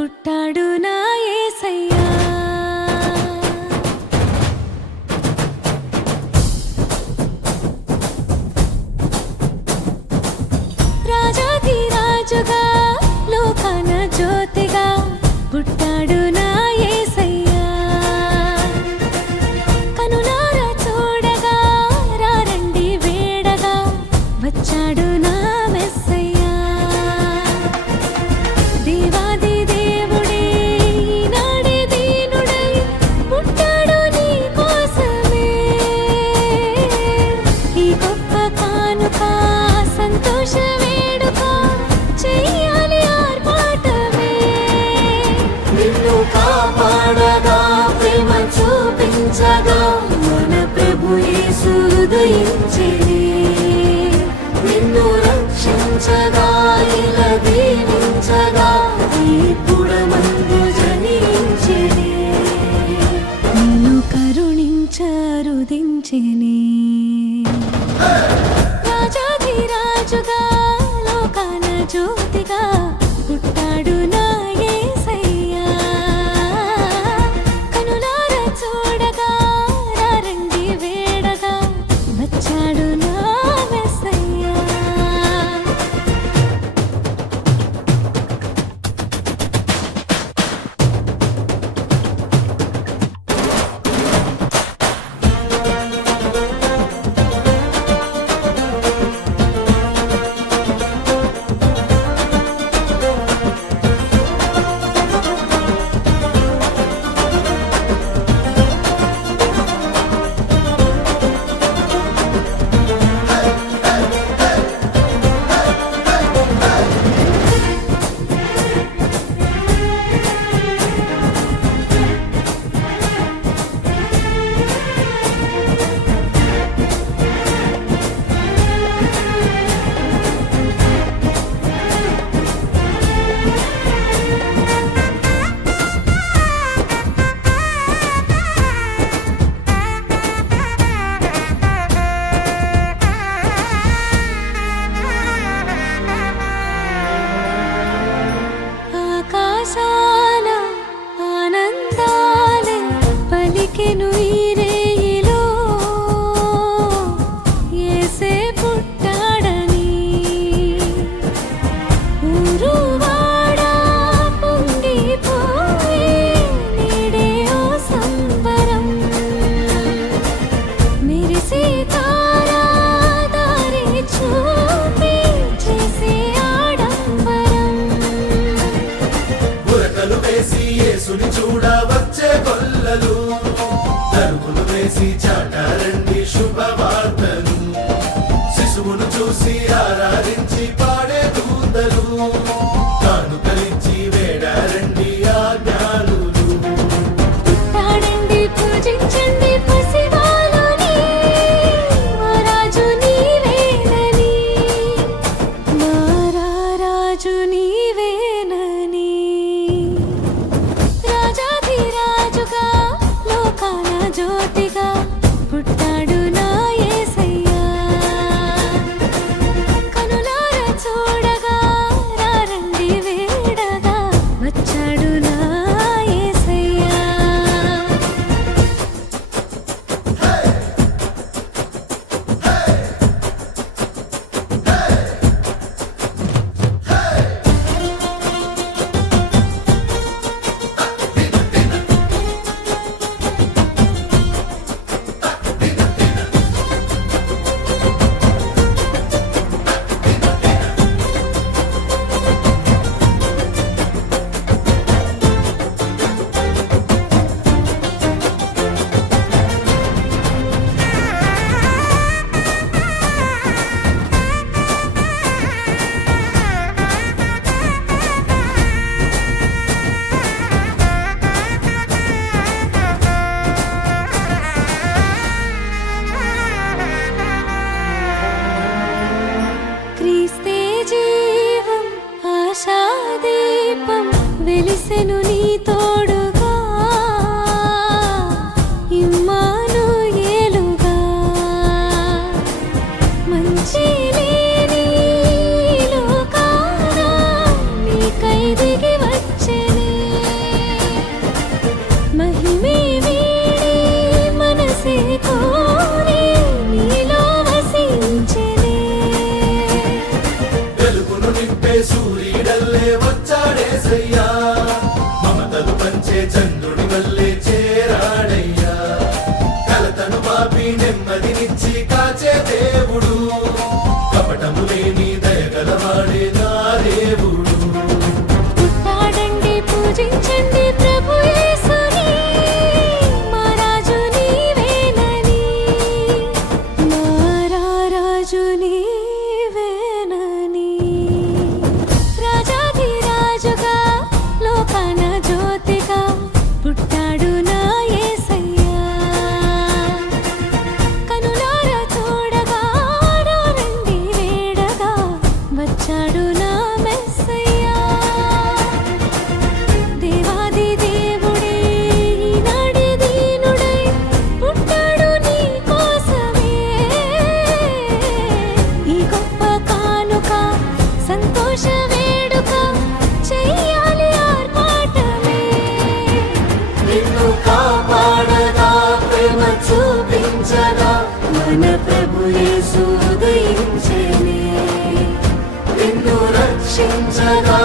పుట్టాడు నా యేసయ్యా. రాజాది రాజుగా లోకాన జ్యోతిగా పుట్టాడు నా యేసయ్యా. కనులారా చూడగా రారండి వేడగా వచ్చాడు నా మెస్సయ్యా. దేవాది దేవుడే ఈనాడే దీనుడై పుట్టాడు నీ కోసమే. ఈ గొప్ప కానుక సంతోష వేడుక చెయ్యాలి ఆర్భాటమే. నిన్ను కాపాడగా ప్రేమ చూపించగా మన ప్రభు యేసు ఉదయించెనే. నిన్ను రక్షించగా ఇలా దీవించగా ఈ పుడమందు జనించెనే. నిన్ను కరుణించరుదించెనే. రాజాది రాజుగా లోకాన జ్యోతిగా పుట్టాడు నా యేసయ్యా. కనులారా చూడగా రారండి వేడగా వచ్చాడు నా మెస్సయ్యా. ఆకాశాన ఆనందాలే పలికెను ఈ రేయిలో. యేసే పుట్టాడని ఊరు వాడా పొంగిపోయే నేడే ఓ సంబరం. మెరిసే తారా దారి చూపి చేసే ఆడంబరం. ఉరకలు వేసి యేసుని చూడ వచ్చే గొల్లలు తరుములు వేసి చాటారండి శుభవార్తలు. శిశువును చూసి ఆరాధించి పాడే దూతలు కానుకలిచ్చి వేడారండి ఆజ్ఞానులు. పుట్టాడండి పూజించండి పసివాలుని మా రాజు నీవేనని. మా రాజు నీవేనని. రాజాది రాజుగా లోకాన జ్యోతిగా పుట్టాడు నా యేసయ్యా. కనులారా చూడగా రారండి వేడగా వచ్చాడు నా యేసయ్యా. క్రీస్తే జీవం ఆశాదీపం వెలిసెను నీ తోడుగా. ఇమ్మానుయేలుగా మంచి లేని లోకాన నీకై దిగి వచ్చెనే. సూర్యుడల్లే వచ్చాడేసయ్యా మమతలు పంచే చంద్రుడి వల్లే చేరాడయ్యా కలతను మాపి నెమ్మదినిచ్చి కాచే దేవుడు కపటము లేని దయగలవాడే నా దేవుడు పుట్టాడండి పూజించండి ప్రభు యేసుని మా రాజు నీవేనని మా రాజు నీవేనని రాజాధిరాజుగా లోకాన జ్యోతిగా పుట్టాడు నా యేసయ్యా కనులారా చూడగా రండి వేడగా వచ్చాడు నా మెస్సయ్యా దేవాది దేవుడే ఈనాడి దీనుడై పుట్టాడు నీ కోసమే ఈ గొప్ప కానుక సంతోష వేడుక చెయ్యాలి ఆర్భాటమే నిన్ను కాపాడగా ప్రేమ చూపించగా మన ప్రభు యేసు ఉదయించెనే నిన్ను రక్షించగా